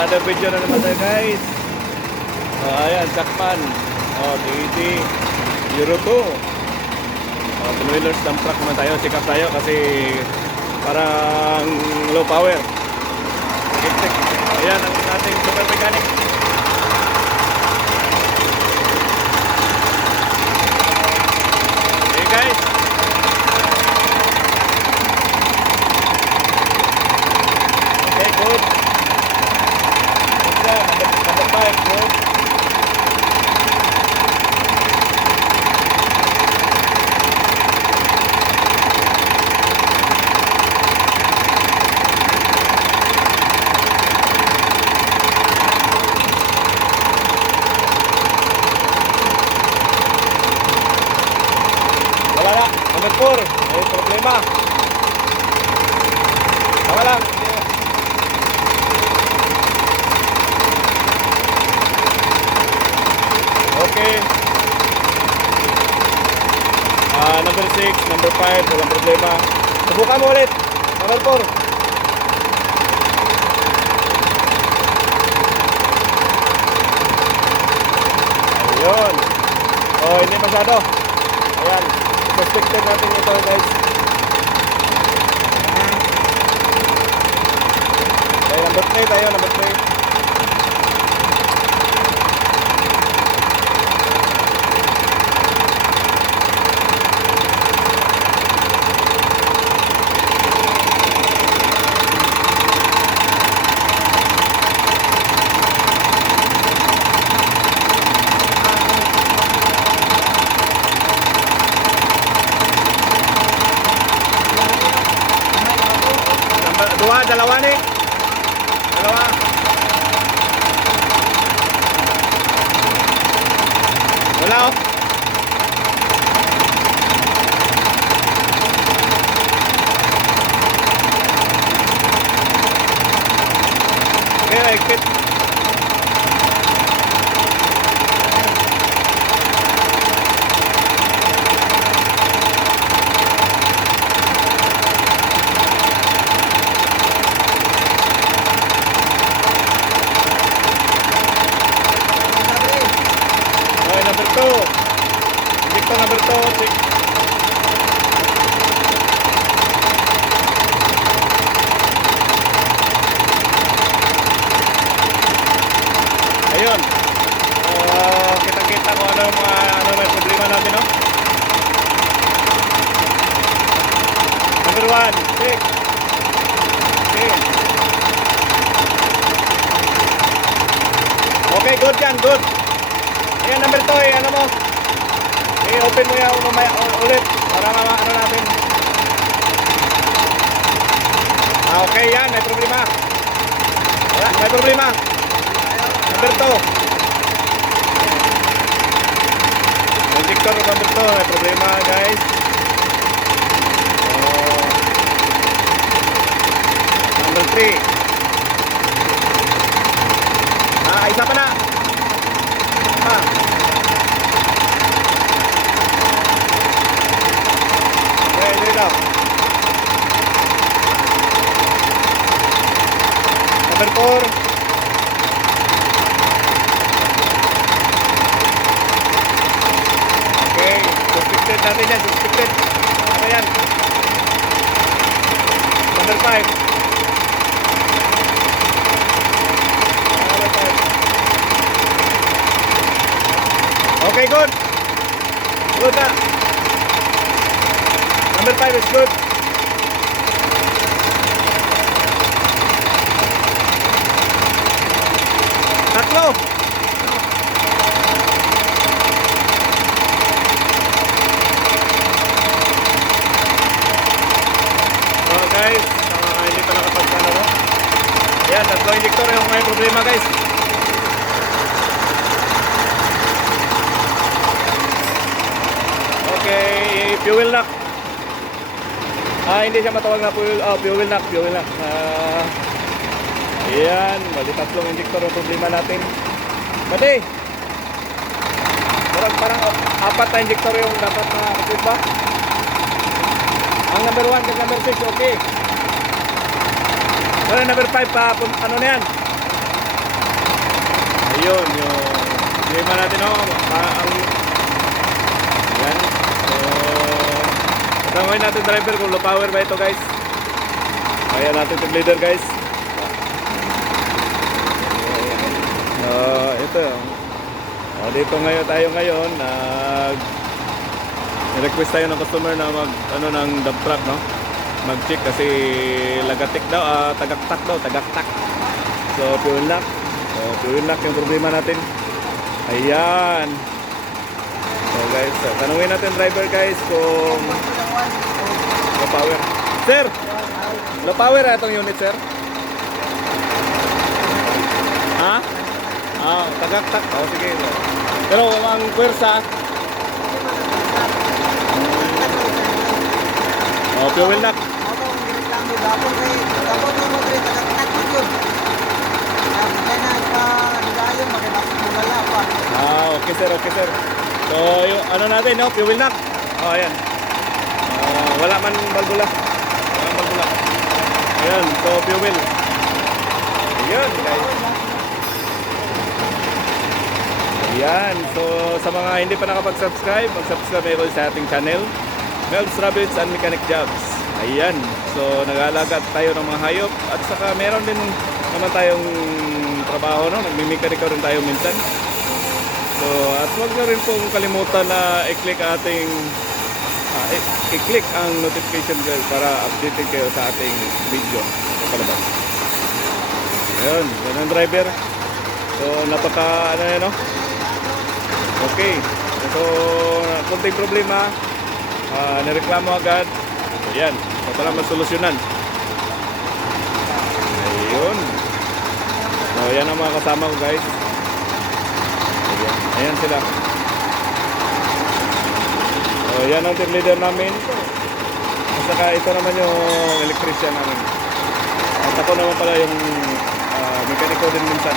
Another video na naman tayo guys. Ayan, Jackman. DD Euro 2. Two-wheelers dump truck naman tayo. Check up tayo kasi parang low power. Ayan ang ating super mechanic. Okay guys. Okay, good. Number 5, good. Wala na, number 4, may problema. Tama lang. Okay. Number 6, number 5, walang problema. Subukan mo ulit. Number 4. Ayun. Oh, hindi masyado. Ayan. Perspective natin ito guys. Okay, number 3 tayo, number 3. Dalawa nih. Dalawa. Wala oh. Okay, ikit. Number 2, check. Ayun. Kita-kita kung ano may problema natin, no? Number 1, check. Okay. Okay, good yan, good. Ayan, number 2, ano mo? I-open mo yan ulit para ano natin. Okay yan, may problema. May problema. Number 2. Injector number 2, may problema guys. Number 3. Isa pa na. Number 4. Okay, suspected natin yan, suspected. Ano yan? Number 5. Okay, good. Good na. Number 5 is good. Tatlo. So guys, hindi pa nakapagpano no? Yan, tatlo injector yung may problema guys. Okay, fuel knock. Hindi siya matawag na fuel knock, fuel knock. Ayan, bali tatlong injector ang problema natin. Pati parang 4 na injector yung dapat na kapit ba? Ang number 1 at number 6, okay. Pero number 5 pa, ano na yan? Ayun, yung problema natin, oh. Yan. So, tanongin natin driver kung low power ba ito, guys. Kaya natin yung leader, guys. Ito. Dito tayo ngayon, request tayo ng customer na ng dump truck, no? Mag-check kasi lagatik daw, tagaktak daw, tagaktak. So, fuel lock. So, fuel lock yung problema natin. Ayan. So, guys, tanungin natin driver, guys, kung low power. Sir, low power itong unit, sir? Ha? Tagaktak. Sige. Pero ang pwersa, fuel lock. Okay sir, okay sir. So, yung ano natin, no? Fuel lock. Ayan. Wala man balbula. Walang balbula. Ayan, so fuel. Ayan, guys. Ayan, so sa mga hindi pa nakapag-subscribe, mag-subscribe kayo sa ating channel, Mel's Rabbits and Mechanic Jobs. Ayan, so nag-aalaga tayo ng mga hayop at saka meron din naman tayong trabaho, no? Nagmimekanika rin tayo minsan. So, at huwag na rin pong kalimutan na i-click ating i-click ang notification bell para updated kayo sa ating video na palabas. Ayan, yan ang driver. So, napaka ano yan, no? Okay. So, kunting problema, nireklamo agad. Ayan, so para masolusyonan. Ayun. So, yan ang mga kasama ko, guys. Ayan sila. So, yan ang team leader namin. At saka ito naman yung electrician namin. At ako naman pala yung mekaniko din minsan.